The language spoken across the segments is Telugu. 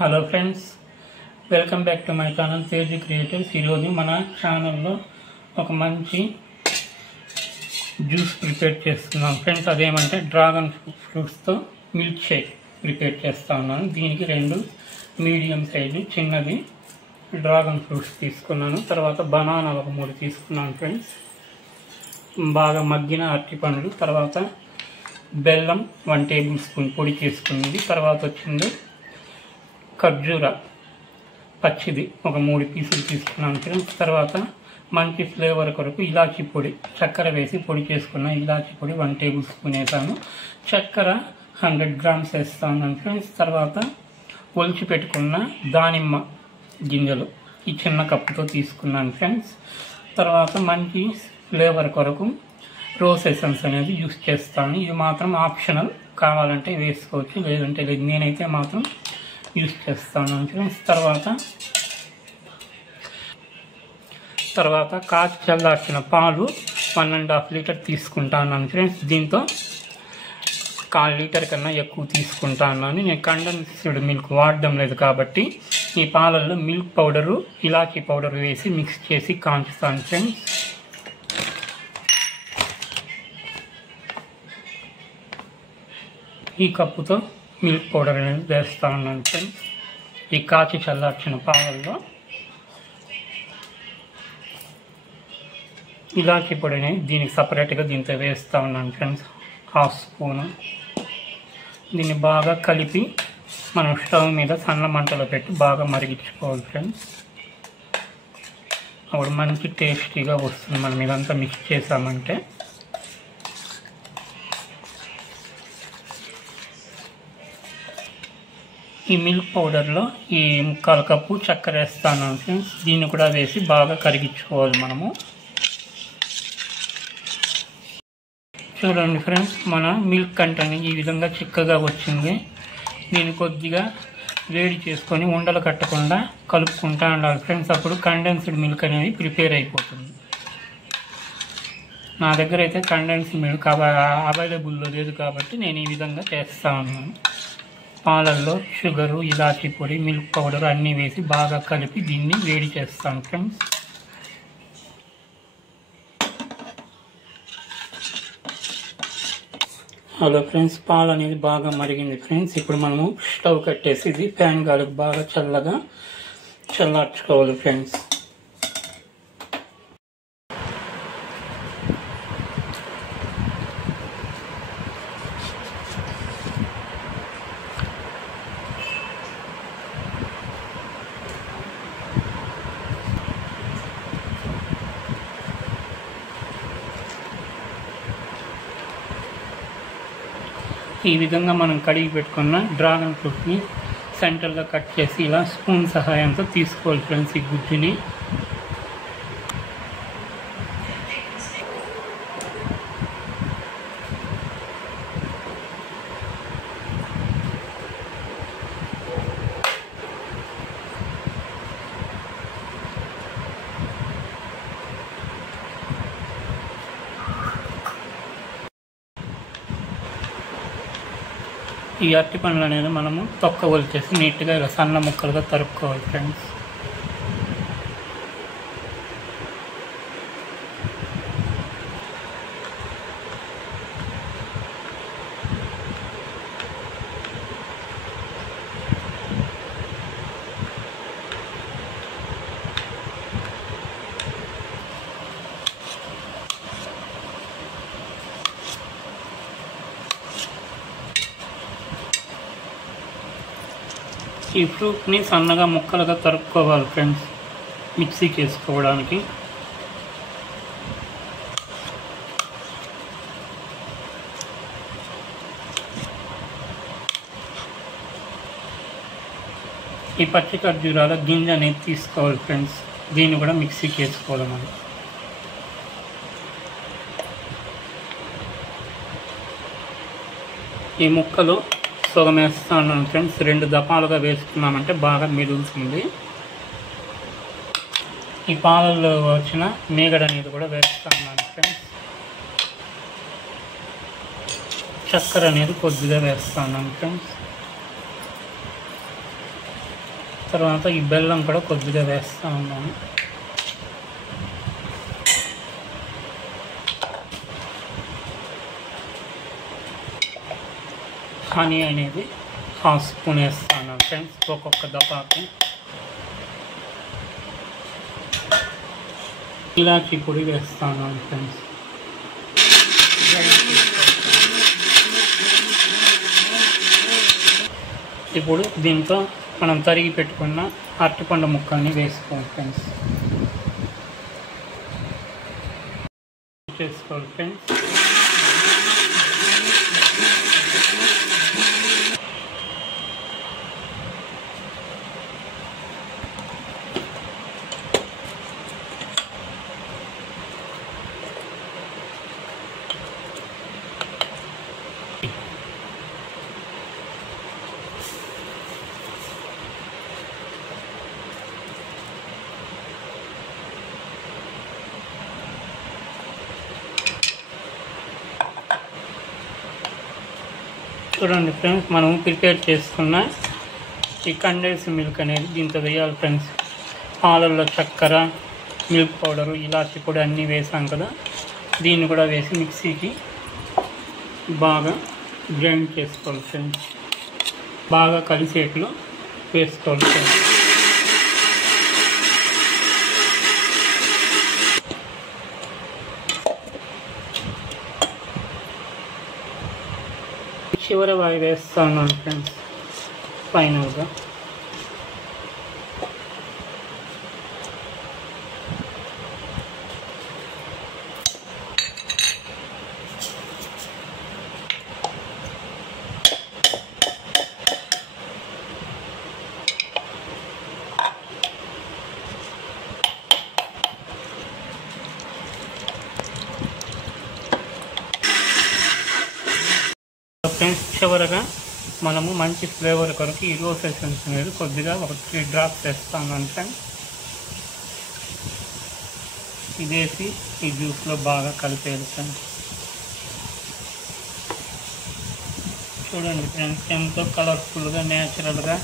Hello friends, welcome back to my channel Teji creatives. ఈరోజు మన ఛానల్లో ఒక మంచి జ్యూస్ ప్రిపేర్ చేస్తున్నాం ఫ్రెండ్స్. అదేమంటే డ్రాగన్ ఫ్రూట్స్తో మిల్క్ షేక్ ప్రిపేర్ చేస్తూ ఉన్నాను. దీనికి 2 మీడియం సైజు చిన్నది డ్రాగన్ ఫ్రూట్స్ తీసుకున్నాను. తర్వాత బనానా ఒక 3 తీసుకున్నాను ఫ్రెండ్స్. బాగా మగ్గిన అరటిపండ్లు, తర్వాత బెల్లం 1 టేబుల్ స్పూన్ పొడి చేసుకున్నది. తర్వాత వచ్చింది ఖర్జూర పచ్చిది ఒక 3 పీసులు తీసుకున్నాను ఫ్రెండ్స్. తర్వాత మంచి ఫ్లేవర్ కొరకు ఇలాచీ పొడి, చక్కెర వేసి పొడి చేసుకున్న ఇలాచీ పొడి 1 టేబుల్ స్పూన్ వేసాను. చక్కెర 100 గ్రామ్స్ వేస్తాను ఫ్రెండ్స్. తర్వాత ఒలిచి పెట్టుకున్న దానిమ్మ గింజలు ఈ చిన్న కప్పుతో తీసుకున్నాను ఫ్రెండ్స్. తర్వాత మంచి ఫ్లేవర్ కొరకు రోజ్ ఎసెన్స్ అనేది యూస్ చేస్తాను. ఇది మాత్రం ఆప్షనల్, కావాలంటే వేసుకోవచ్చు, లేదంటే లేదు. నేనైతే మాత్రం యూస్ చేస్తాను ఫ్రెండ్స్. తర్వాత కాచి చల్లార్చిన పాలు 1.5 లీటర్ తీసుకుంటాను ఫ్రెండ్స్. దీంతో 1/4 లీటర్ కన్నా ఎక్కువ తీసుకుంటాను. నేను కండెన్స్డ్ మిల్క్ వాడడం లేదు కాబట్టి ఈ పాలల్లో మిల్క్ పౌడరు, ఇలాచీ పౌడర్ వేసి మిక్స్ చేసి కాంచుతాను ఫ్రెండ్స్. ఈ కప్పుతో మిల్క్ పౌడర్ అనేది వేస్తూ ఉన్నాను ఫ్రెండ్స్. ఈ కాచి చల్లార్చిన పాలల్లో ఇలాచీ పొడి అనేది దీనికి సపరేట్గా దీంతో వేస్తూ ఉన్నాను ఫ్రెండ్స్. 1/2 స్పూను. దీన్ని బాగా కలిపి మనం స్టవ్ మీద సన్న మంటలో పెట్టి బాగా మరిగించుకోవాలి ఫ్రెండ్స్. అప్పుడు మంచి టేస్టీగా వస్తుంది మనం ఇదంతా మిక్స్ చేసామంటే. ఈ మిల్క్ పౌడర్లో ఈ 1/4 కప్పు చక్కెర వేస్తాను ఫ్రెండ్స్. దీన్ని కూడా వేసి బాగా కరిగించుకోవాలి మనము. చూడండి ఫ్రెండ్స్, మన మిల్క్ కంటెంట్ ఈ విధంగా చిక్కగా వచ్చింది. దీన్ని కొద్దిగా వేడి చేసుకొని ఉండలు కట్టకుండా కలుపుకుంటూ ఉండాలి ఫ్రెండ్స్. అప్పుడు కండెన్స్డ్ మిల్క్ అనేది ప్రిపేర్ అయిపోతుంది. నా దగ్గర అయితే కండెన్స్డ్ మిల్క్ అవైలబుల్లో లేదు కాబట్టి నేను ఈ విధంగా చేస్తా ఉన్నాను. పాలల్లో షుగరు, ఇలాచీ పొడి, మిల్క్ పౌడర్ అన్నీ వేసి బాగా కలిపి దీన్ని వేడి చేస్తాను ఫ్రెండ్స్. హలో ఫ్రెండ్స్, పాలు అనేది బాగా మరిగింది ఫ్రెండ్స్. ఇప్పుడు మనము స్టవ్ కట్టేసి ఇది ఫ్యాన్ గాలికి బాగా చల్లగా చల్లార్చుకోవాలి ఫ్రెండ్స్. ఈ విధంగా మనం కడిగి పెట్టుకున్న డ్రాగన్ ఫ్రూట్ని సెంటర్గా కట్ చేసి ఇలా స్పూన్ సహాయంతో తీసుకోవాలి ఫ్రెండ్స్. ఈ గుజ్జుని ఈ అరటి పండ్లు అనేది మనము తొక్క ఒలిచేసి నీట్గా ఇలా సన్న ముక్కలుగా తరుక్కోవాలి ఫ్రెండ్స్. ఈ ఫ్రూట్ని సన్నగా ముక్కలుగా తరుక్కోవాలి ఫ్రెండ్స్ మిక్సీకి వేసుకోవడానికి. ఈ పచ్చి ఖర్జూరాల గింజ అనేది తీసుకోవాలి ఫ్రెండ్స్. దీన్ని కూడా మిక్సీకి వేసుకోవాలి మనం. ఈ ముక్కలు సగం వేస్తాను ఫ్రెండ్స్. 2 దపాలుగా వేసుకున్నామంటే బాగా మిగులుతుంది. ఈ పాలల్లో వచ్చిన మీగడ అనేది కూడా వేస్తున్నాను ఫ్రెండ్స్. చక్కెర అనేది కొద్దిగా వేస్తున్నాను ఫ్రెండ్స్. తర్వాత ఈ బెల్లం కూడా కొద్దిగా వేస్తూ ఉన్నాను. హనీ అనేది 1/2 స్పూన్ వేస్తాను ఫ్రెండ్స్ ఒక్కొక్క దపాకి. ఇలాచి పొడి వేస్తాను ఫ్రెండ్స్. ఇప్పుడు దీంతో మనం తరిగి పెట్టుకున్న అరటిపండు ముక్కల్ని వేసుకోవాలి ఫ్రెండ్స్. చేసుకోవాలి ఫ్రెండ్స్. చూడండి ఫ్రెండ్స్, మనం ప్రిపేర్ చేసుకున్న ఈ కండెన్స్ మిల్క్ అనేది దీంతో వేయాలి ఫ్రెండ్స్. పాలల్లో చక్కెర, మిల్క్ పౌడరు, ఇలాచి పొడి అన్నీ వేసాం కదా, దీన్ని కూడా వేసి మిక్సీకి బాగా గ్రైండ్ చేసుకోవాలి ఫ్రెండ్స్. బాగా కలిసేట్లు వేసుకోవాలి ఫ్రెండ్స్. చివరి వాయి వేస్తాను ఫ్రెండ్స్ ఫైనల్గా. ఫ్రెండ్స్ చివరగా మనము మంచి ఫ్లేవర్ కొరకు ఈ రోజ్ ఎసెన్స్ అనేది కొద్దిగా ఒక 3 డ్రాప్స్ వేస్తాను అంటే ఇదేసి ఈ జ్యూస్లో బాగా కలిపేది ఫ్రెండ్స్. చూడండి ఫ్రెండ్స్, ఎంతో కలర్ఫుల్గా న్యాచురల్గా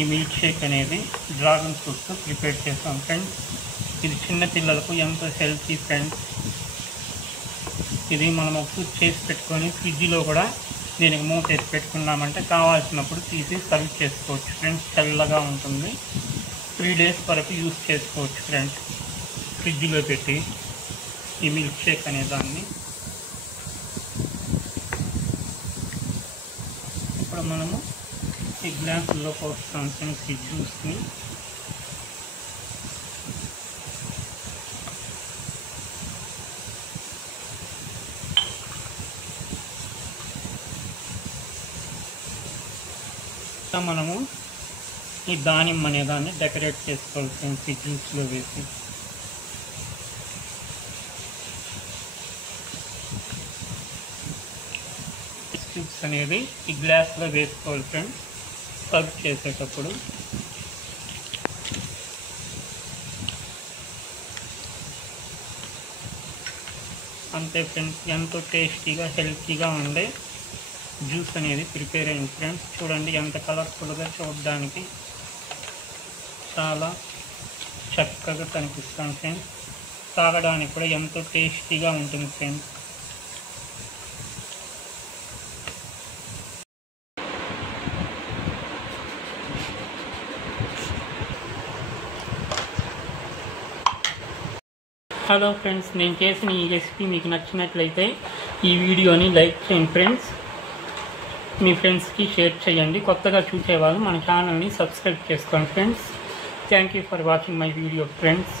ఈ మిల్క్ షేక్ అనేది డ్రాగన్ ఫ్రూట్తో ప్రిపేర్ చేస్తాం ఫ్రెండ్స్. ఇది చిన్న పిల్లలకు ఎంతో హెల్తీ ఫ్రెండ్స్. ఇది మనం ఒకసారి చేసి పెట్టుకొని ఫ్రిడ్జ్లో కూడా దీనికి మూత వేసి పెట్టుకున్నామంటే కావాల్సినప్పుడు తీసి సర్వ్ చేసుకోవచ్చు ఫ్రెండ్స్. చల్లగా ఉంటుంది. 3 డేస్ వరకు యూజ్ చేసుకోవచ్చు ఫ్రెండ్స్ ఫ్రిడ్జ్లో పెట్టి ఈ మిల్క్ షేక్ అనే దాన్ని. ఇప్పుడు మనము ఈ గ్లాసుల్లో పోస్తాం ఫ్రెండ్స్ ఈ జ్యూస్ని. మనము ఈ దానిమ్మ అనే దాన్ని డెకరేట్ చేసుకోవాలి ఫ్రెండ్స్ ఈ జ్యూస్లో వేసి. స్టిక్స్ అనేది ఈ గ్లాస్లో వేసుకోవాలి ఫ్రెండ్స్ సర్వ్ చేసేటప్పుడు. అంతే ఫ్రెండ్స్, ఎంతో టేస్టీగా హెల్తీగా ఉండే జ్యూస్ అనేది ప్రిపేర్ అయింది ఫ్రెండ్స్. చూడండి ఎంత కలర్ఫుల్గా, చూడడానికి చాలా చక్కగా కనిపిస్తాను ఫ్రెండ్స్. తాగడానికి కూడా ఎంతో టేస్టీగా ఉంటుంది ఫ్రెండ్స్. హలో ఫ్రెండ్స్, నేను చేసిన ఈ రెసిపీ మీకు నచ్చినట్లయితే ఈ వీడియోని లైక్ చేయండి ఫ్రెండ్స్. మీ ఫ్రెండ్స్కి షేర్ చేయండి. కొత్తగా చూసేవాళ్ళు మన ఛానల్ని సబ్స్క్రైబ్ చేసుకోండి friends. Thank you for watching my video friends.